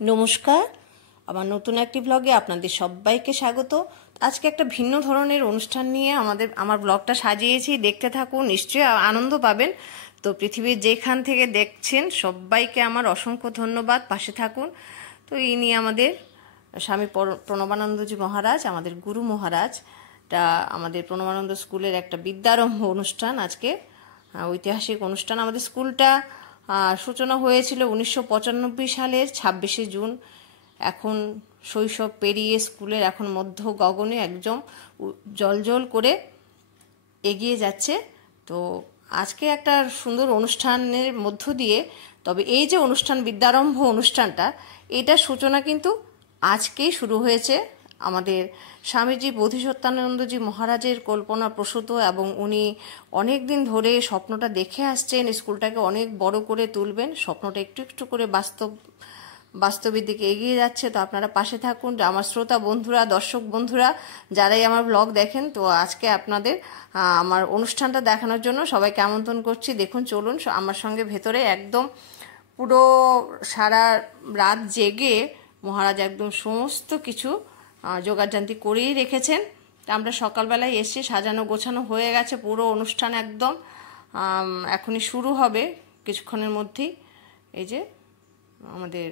নমস্কার, আমার নতুন একটি ব্লগে আপনাদের সবাইকে স্বাগত। আজকে একটা ভিন্ন ধরনের অনুষ্ঠান নিয়ে আমার ব্লগটা সাজিয়েছি, দেখতে থাকুন, নিশ্চয়ই আনন্দ পাবেন। তো পৃথিবীর যেখান থেকে দেখছেন সবাইকে আমার অসংখ্য ধন্যবাদ, পাশে থাকুন। তো ইনি আমাদের স্বামী প্রণবানন্দজি মহারাজ, আমাদের গুরু মহারাজ। তা আমাদের প্রণবানন্দ স্কুলের একটা বিদ্যারম্ভ অনুষ্ঠান, আজকে ঐতিহাসিক অনুষ্ঠান। আমাদের স্কুলটা সূচনা হয়েছিল 1995 সালের 26শে জুন। এখন শৈশব পেরিয়ে স্কুলের এখন মধ্য গগনে একদম জ্বলজ্বল করে এগিয়ে যাচ্ছে। তো আজকে একটা সুন্দর অনুষ্ঠানের মধ্য দিয়ে, তবে এই যে অনুষ্ঠান বিদ্যারম্ভ অনুষ্ঠানটা, এটার সূচনা কিন্তু আজকেই শুরু হয়েছে। আমাদের স্বামীজি বোধিসত্ত্বানন্দজি মহারাজের কল্পনা প্রসূত, এবং উনি অনেক দিন ধরে স্বপ্নটা দেখে আসছেন, স্কুলটাকে অনেক বড় করে তুলবেন। স্বপ্নটা একটু একটু করে বাস্তবের দিকে এগিয়ে যাচ্ছে। তো আপনারা পাশে থাকুন। আমার শ্রোতা বন্ধুরা, দর্শক বন্ধুরা যারাই আমার ব্লগ দেখেন, তো আজকে আপনাদের আমার অনুষ্ঠানটা দেখানোর জন্য সবাইকে আমন্ত্রণ করছি। দেখুন, চলুন আমার সঙ্গে ভেতরে। একদম পুরো সারা রাত জেগে মহারাজ একদম সমস্ত কিছু জোগাড়যন্ত্র করেই রেখেছেন। তা আমরা সকালবেলায় এসে সাজানো গোছানো হয়ে গেছে পুরো অনুষ্ঠান একদম। এখনই শুরু হবে কিছুক্ষণের মধ্যেই। এই যে আমাদের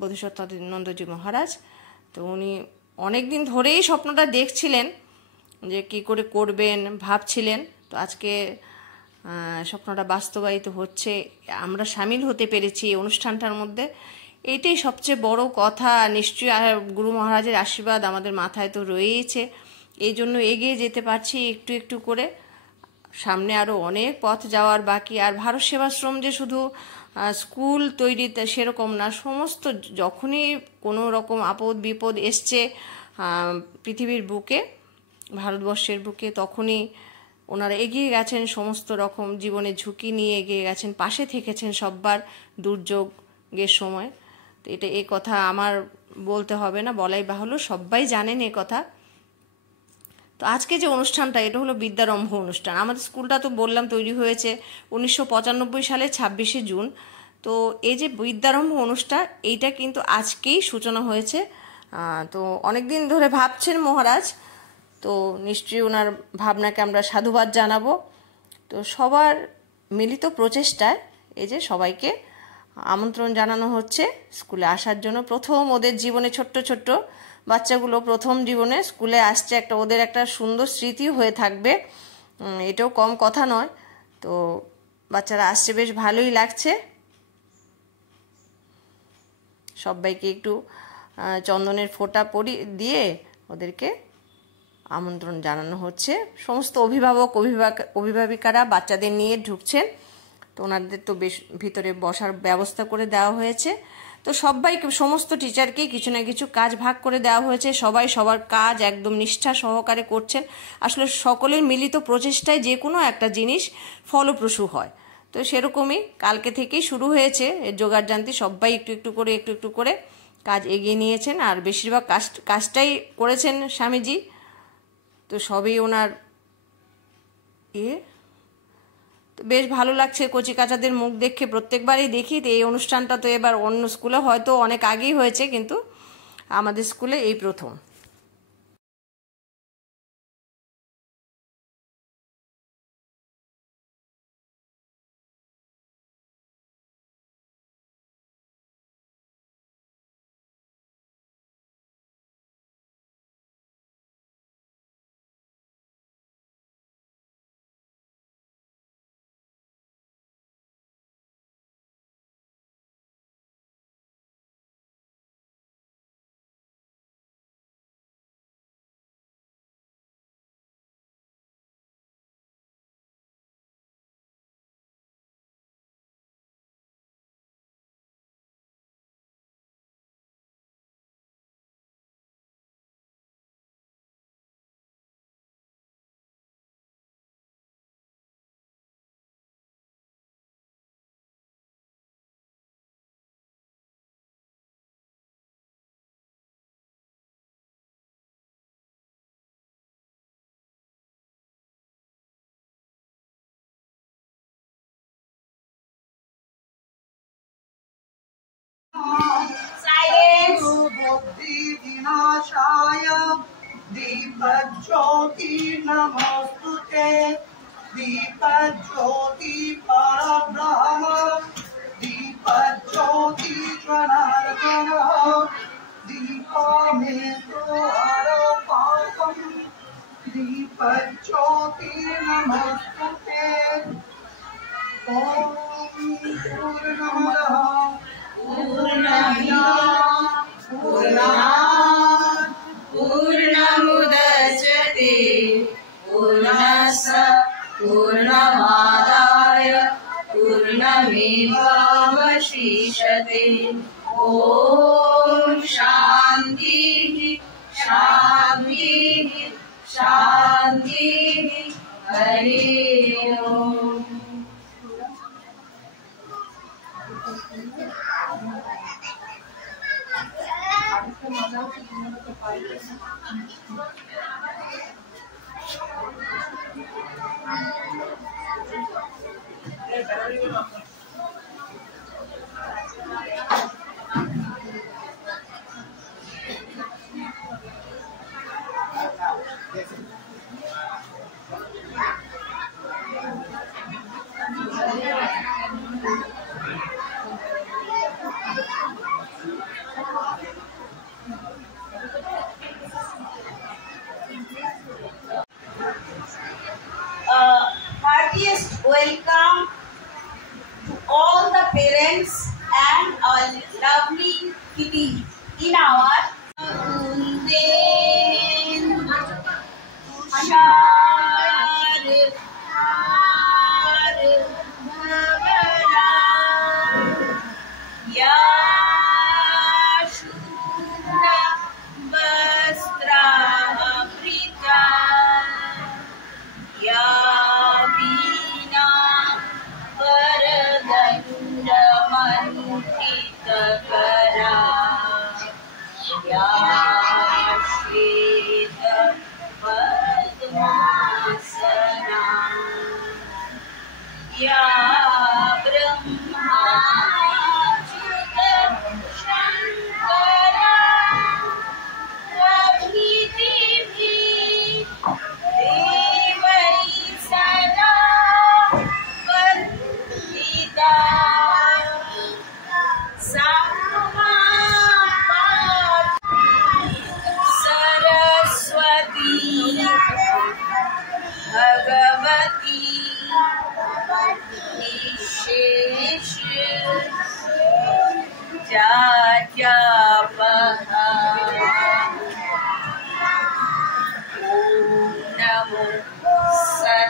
বোধিসত্ত্বানন্দজি মহারাজ, তো উনি অনেক দিন ধরেই স্বপ্নটা দেখছিলেন যে কি করে করবেন, ভাবছিলেন। তো আজকে স্বপ্নটা বাস্তবায়িত হচ্ছে, আমরা সামিল হতে পেরেছি এই অনুষ্ঠানটার মধ্যে। এইটাই সবচেয়ে বড় কথা। নিশ্চয়ই গুরু মহারাজের আশীর্বাদ আমাদের মাথায় তো রয়েছে, এই জন্য এগিয়ে যেতে পারছি একটু একটু করে। সামনে আরও অনেক পথ যাওয়ার বাকি। আর ভারত সেবাশ্রম যে শুধু স্কুল তৈরিতে সেরকম না, সমস্ত যখনই কোনো রকম আপদ বিপদ এসছে পৃথিবীর বুকে, ভারতবর্ষের বুকে, তখনই ওনারা এগিয়ে গেছেন, সমস্ত রকম জীবনের ঝুঁকি নিয়ে এগিয়ে গেছেন, পাশে থেকেছেন সববার দুর্যোগের সময়। তো এই কথা আমার বলতে হবে না, বলাই বাহুল্য, সবাই জানেন এ কথা। তো আজকে যে অনুষ্ঠানটা, এটা হলো বিদ্যারম্ভ অনুষ্ঠান। আমাদের স্কুলটা তো বললাম তৈরি হয়েছে 1995 সালে 26শে জুন। তো এই যে বিদ্যারম্ভ অনুষ্ঠান, এইটা কিন্তু আজকেই সূচনা হয়েছে। তো অনেক দিন ধরে ভাবছেন মহারাজ, তো নিশ্চয়ই ওনার ভাবনাকে আমরা সাধুবাদ জানাবো। তো সবার মিলিত প্রচেষ্টায় এই যে সবাইকে আমন্ত্রণ জানানো হচ্ছে স্কুলে আসার জন্য। প্রথম ওদের জীবনে ছোট্ট ছোট্ট বাচ্চাগুলো প্রথম জীবনে স্কুলে আসছে, ওদের একটা সুন্দর স্মৃতি হয়ে থাকবে, এটাও কম কথা নয়। তো বাচ্চারা আসছে, বেশ ভালোই লাগছে। সবাইকে একটু চন্দনের ফোঁটা দিয়ে ওদেরকে আমন্ত্রণ জানানো হচ্ছে। সমস্ত অভিভাবিকারা বাচ্চাদের নিয়ে ঢুকছেন। তো ওনাদের তো বেশ ভিতরে বসার ব্যবস্থা করে দেওয়া হয়েছে। তো সবাইকে, সমস্ত টিচারকেই কিছু না কিছু কাজ ভাগ করে দেওয়া হয়েছে। সবাই সবার কাজ একদম নিষ্ঠা সহকারে করছেন। আসলে সকলের মিলিত প্রচেষ্টায় যে কোনো একটা জিনিস ফলপ্রসূ হয়। তো সেরকমই কালকে থেকেই শুরু হয়েছে এর জোগাড়যন্ত্র। সবাই একটু একটু করে কাজ এগিয়ে নিয়েছেন, আর বেশিরভাগ কাজটাই করেছেন স্বামীজি। তো সবই ওনার তো বেশ ভালো লাগছে কচি কাচাদের মুখ দেখে। প্রত্যেকবারই দেখি, তো এই অনুষ্ঠানটা তো এবার অন্য স্কুলে হয়তো অনেক আগেই হয়েছে, কিন্তু আমাদের স্কুলে এই প্রথম। ज्योति नमस्तुते दीपज्योति परब्रह्म दीपज्योति जनार्दन दीपमें हर पापम दीपज्योति नमस्तुते ओम पूर्णमदः पूर्णमिदं पूर्णात् पूर्णमुदच्यते पूर्णस्य पूर्णमादाय पूर्णमेवावशिष्यते ॐ शान्तिः शान्तिः शान्तिः हरि ओम्। Heartiest welcome to all the parents and our lovely kitty in our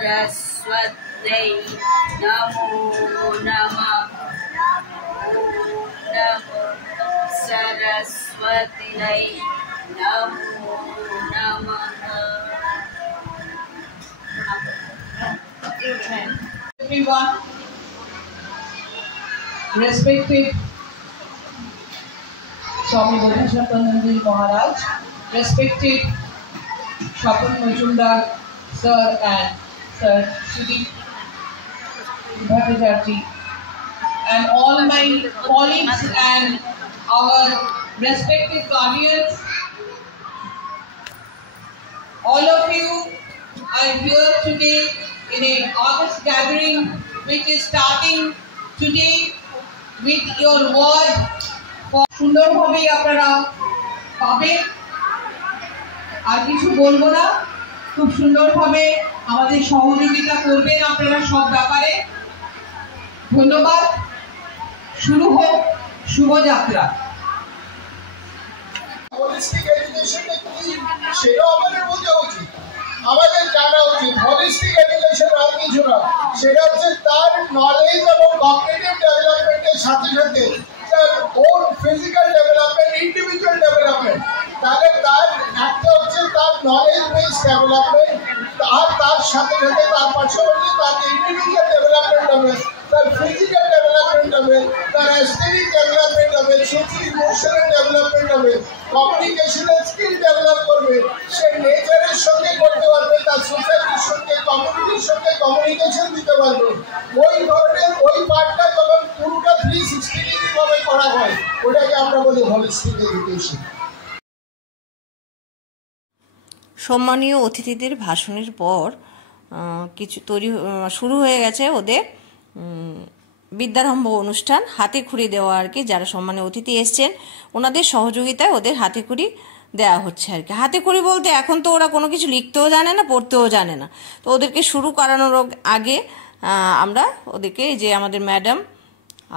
Saraswati नमो नमः नमो सरस्वती नमो नमः। Everyone, respected Swami Bodhisattvananda Maharaj, respected Shapan Majumdar Sir and Sir Sudeep Bhattacharjee, and all my colleagues and our respected guardians, all of you are here today in a August gathering which is starting today with your word for সুন্দর ভাবে আপনারা পাবেন। আর কিছু বলবো না, খুব সুন্দর ভাবে আমাদের সহযোগিতা করবেন আপনারা সব ব্যাপারে। ধন্যবাদ। শুরু হোক শুভযাত্রা। হোলিস্টিক এডুকেশনটা কি সেটাও আমাদের বোঝা উচিত, আমাদের জানা উচিত। হোলিস্টিক এডুকেশন আর কিছু না, সেটা হচ্ছে তার নলেজ এবং কগনিটিভ ডেভেলপমেন্টের সাথে সাথে তার own physical development, individual development. তাহলে তার একটা হচ্ছে তার নলেজ বেস ডেভেলপমেন্ট, আর তার সাথে সাথে তার পাশাপাশি তার ইন্ডিভিজুয়াল ডেভেলপমেন্ট হবে, তার ফিজিক্যাল ডেভেলপমেন্ট হবে, তার অ্যাস্থেটিক ডেভেলপমেন্ট হবে, সোশ্যাল ইমোশনাল ডেভেলপমেন্ট হবে, কমিউনিকেশনাল স্কিল ডেভেলপ করবে, সে নেচারের সঙ্গে করতে পারবে, তার সোসাইটির সঙ্গে কমিউনিটির সঙ্গে কমিউনিকেশন দিতে পারবে। ওই ধরনের ওই পার্টটা যখন পুরোটা 360 ডিগ্রি ভাবে করা হয়, ওটাকে আমরা বলি হোলিস্টিক এডুকেশন। সম্মানীয় অতিথিদের ভাষণের পর কিছু শুরু হয়ে গেছে ওদের বিদ্যারম্ভ অনুষ্ঠান, হাতেখড়ি দেওয়া আর কি। যারা সম্মানীয় অতিথি এসছেন ওনাদের সহযোগিতায় ওদের হাতেখড়ি দেওয়া হচ্ছে আর কি। হাতেখড়ি বলতে এখন তো ওরা কোনো কিছু লিখতেও জানে না, পড়তেও জানে না। তো ওদেরকে শুরু করানোর আগে আমরা ওদেরকে, যে আমাদের ম্যাডাম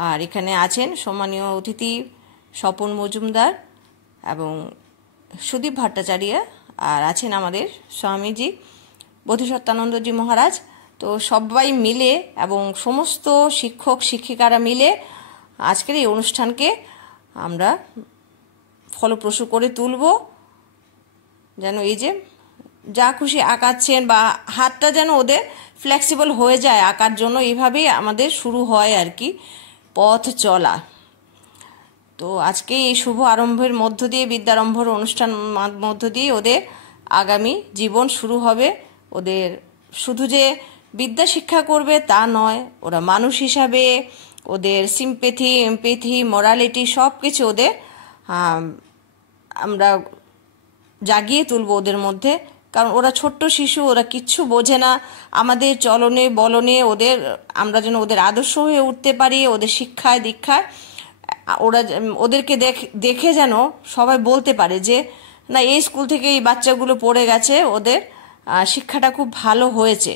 আর এখানে আছেন সম্মানীয় অতিথি স্বপন মজুমদার এবং সুদীপ ভট্টাচার্য, আর আছেন আমাদের স্বামীজি বোধিসত্ত্বানন্দজি মহারাজ। তো সবাই মিলে এবং সমস্ত শিক্ষক শিক্ষিকারা মিলে আজকের এই অনুষ্ঠানকে আমরা ফলপ্রসূ করে তুলব। যেন এই যে যা খুশি আঁকাচ্ছেন বা হাতটা যেন ওদের ফ্লেক্সিবল হয়ে যায় আঁকার জন্য, এইভাবেই আমাদের শুরু হয় আর কি পথ চলা। তো আজকে এই শুভ আরম্ভের মধ্য দিয়ে, বিদ্যারম্ভর অনুষ্ঠান মধ্য দিয়ে ওদের আগামী জীবন শুরু হবে। ওদের শুধু যে বিদ্যা শিক্ষা করবে তা নয়, ওরা মানুষ হিসাবে ওদের সিম্প্যাথি, এমপ্যাথি, মোরালিটি সব কিছু ওদের আমরা জাগিয়ে তুলব ওদের মধ্যে। কারণ ওরা ছোট্ট শিশু, ওরা কিচ্ছু বোঝে না। আমাদের চলনে বলনে আমরা যেন ওদের আদর্শ হয়ে উঠতে পারি, ওদের শিক্ষায় দীক্ষায় ওদেরকে দেখে যেন সবাই বলতে পারে যে না, এই স্কুল থেকে এই বাচ্চাগুলো পড়ে গেছে, ওদের শিক্ষাটা খুব ভালো হয়েছে।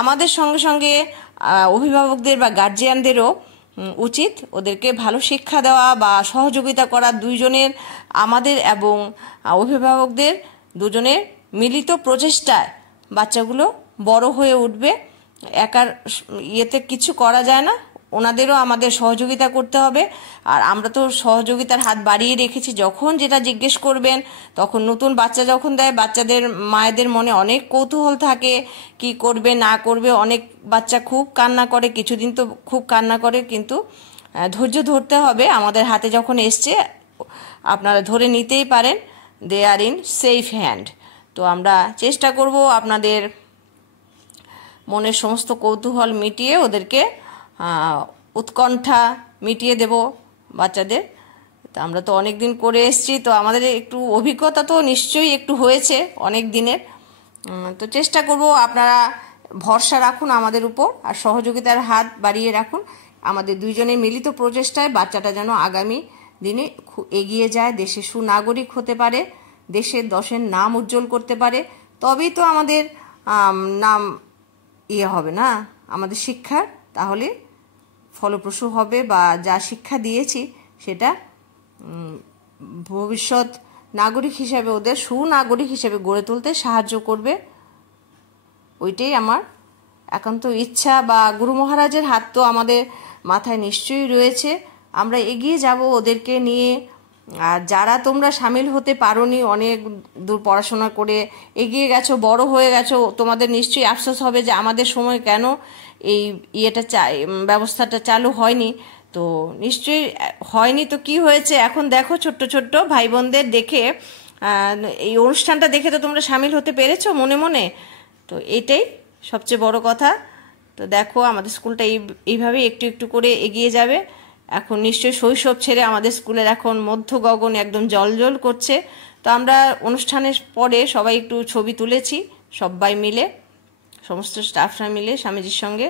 আমাদের সঙ্গে সঙ্গে অভিভাবকদের বা গার্জিয়ানদেরও উচিত ওদেরকে ভালো শিক্ষা দেওয়া বা সহযোগিতা করা। দুইজনের, আমাদের এবং অভিভাবকদের দুজনের মিলিত প্রচেষ্টায় বাচ্চাগুলো বড় হয়ে উঠবে। একার ইয়েতে কিছু করা যায় না, ওনাদেরও আমাদের সহযোগিতা করতে হবে। আর আমরা তো সহযোগিতার হাত বাড়িয়ে রেখেছি। যখন যেটা জিজ্ঞেস করবেন, তখন নতুন বাচ্চা যখন দেয়, বাচ্চাদের মায়েদের মনে অনেক কৌতূহল থাকে কি করবে না করবে। অনেক বাচ্চা খুব কান্না করে, কিছুদিন তো খুব কান্না করে, কিন্তু ধৈর্য ধরতে হবে। আমাদের হাতে যখন এসছে আপনারা ধরে নিতেই পারেন, দে আর ইন সেফ হ্যান্ড। তো আমরা চেষ্টা করব আপনাদের মনের সমস্ত কৌতূহল মিটিয়ে ওদেরকে উৎকণ্ঠা মিটিয়ে দেব বাচ্চাদের। তো আমরা তো অনেক দিন করে এসেছি, তো আমাদের একটু অভিজ্ঞতা তো নিশ্চয়ই একটু হয়েছে অনেক দিনের। তো চেষ্টা করব, আপনারা ভরসা রাখুন আমাদের উপর আর সহযোগিতার হাত বাড়িয়ে রাখুন। আমাদের দুইজনের মিলিত প্রচেষ্টায় বাচ্চাটা যেন আগামী দিনে এগিয়ে যায়, দেশের সুনাগরিক হতে পারে, দেশের দশের নাম উজ্জ্বল করতে পারে। তবেই তো আমাদের নাম হবে না, আমাদের শিক্ষার তাহলে ফলপ্রসূ হবে, বা যা শিক্ষা দিয়েছি সেটা ভবিষ্যৎ নাগরিক হিসেবে ওদের সুনাগরিক হিসেবে গড়ে তুলতে সাহায্য করবে। ওইটাই আমার একান্ত ইচ্ছা। বা গুরু মহারাজের হাত তো আমাদের মাথায় নিশ্চয়ই রয়েছে, আমরা এগিয়ে যাব ওদেরকে নিয়ে। আর যারা তোমরা সামিল হতে পারোনি, অনেক দূর পড়াশোনা করে এগিয়ে গেছো, বড় হয়ে গেছো, তোমাদের নিশ্চয়ই আফসোস হবে যে আমাদের সময় কেন এই ব্যবস্থাটা চালু হয়নি। তো নিশ্চয়ই হয়নি, তো কি হয়েছে এখন দেখো, ছোট্ট ছোট্ট ভাই বোনদের দেখে, এই অনুষ্ঠানটা দেখে তো তোমরা সামিল হতে পেরেছো মনে মনে। তো এটাই সবচেয়ে বড় কথা। তো দেখো আমাদের স্কুলটা এইভাবে একটু একটু করে এগিয়ে যাবে। এখন নিশ্চয়ই শৈশব ছেড়ে আমাদের স্কুলের এখন মধ্য গগন একদম জলজল করছে। তো আমরা অনুষ্ঠানের পরে সবাই একটু ছবি তুলেছি, সবাই মিলে, সমস্ত স্টাফরা মিলে স্বামীজির সঙ্গে।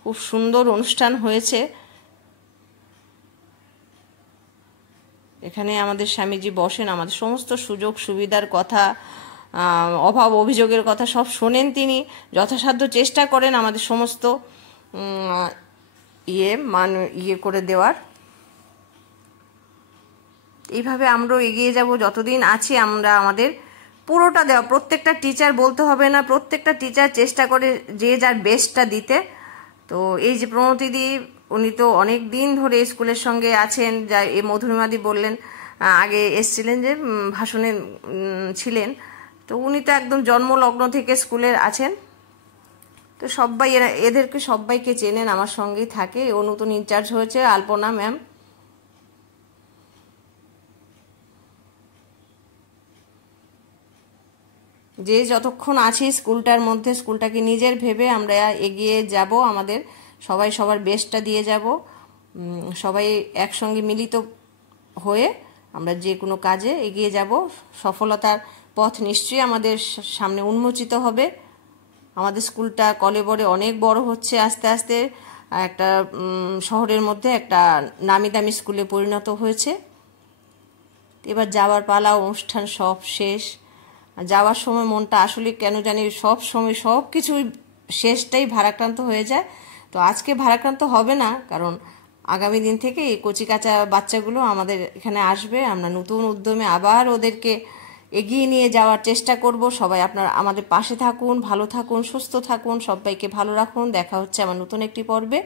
খুব সুন্দর অনুষ্ঠান হয়েছে। এখানে আমাদের স্বামীজি বসেন, আমাদের সমস্ত সুযোগ সুবিধার কথা, অভাব অভিযোগের কথা সব শোনেন তিনি, যথাসাধ্য চেষ্টা করেন আমাদের সমস্ত ইয়ে করে দেওয়ার। এইভাবে আমরাও এগিয়ে যাব যতদিন আছি। আমরা আমাদের পুরোটা দেওয়া, প্রত্যেকটা টিচার বলতে হবে না, প্রত্যেকটা টিচার চেষ্টা করে যে যার বেস্টটা দিতে। তো এই যে প্রণতিদি, উনি তো অনেক দিন ধরে স্কুলের সঙ্গে আছেন, যা এই মধুরিমাদি বললেন, আগে এসছিলেন যে ভাষণে ছিলেন। তো উনি তো একদম জন্মলগ্ন থেকে স্কুলের আছেন। তো সবাই এদেরকে সবাইকে চেনেন, আমার সঙ্গেই থাকে। ও নতুন ইনচার্জ হয়েছে, আলপনা ম্যাম। যে যতক্ষণ আছি স্কুলটার মধ্যে, স্কুলটাকে নিজের ভেবে আমরা এগিয়ে যাব। আমাদের সবাই সবার বেস্টটা দিয়ে যাব, সবাই একসঙ্গে মিলিত হয়ে আমরা যে কোনো কাজে এগিয়ে যাব, সফলতার পথ নিশ্চয়ই আমাদের সামনে উন্মোচিত হবে। আমাদের স্কুলটা কলেবরে অনেক বড় হচ্ছে, আস্তে আস্তে একটা শহরের মধ্যে একটা নামি দামি স্কুলে পরিণত হয়েছে। এবার যাওয়ার পালা, অনুষ্ঠান সব শেষ। যাওয়ার সময় মনটা আসলে কেন জানি সব সময় সব কিছুই শেষটাই ভারাক্রান্ত হয়ে যায়। তো আজকে ভারাক্রান্ত হবে না, কারণ আগামী দিন থেকে এই কচি কাঁচা বাচ্চাগুলো আমাদের এখানে আসবে। আমরা নতুন উদ্যমে আবার ওদেরকে এগিয়ে নিয়ে যাওয়ার চেষ্টা করব। সবাই আপনারা আমাদের পাশে থাকুন, ভালো থাকুন, সুস্থ থাকুন, সবাইকে ভালো রাখুন। দেখা হচ্ছে আমার নতুন একটি পর্বে।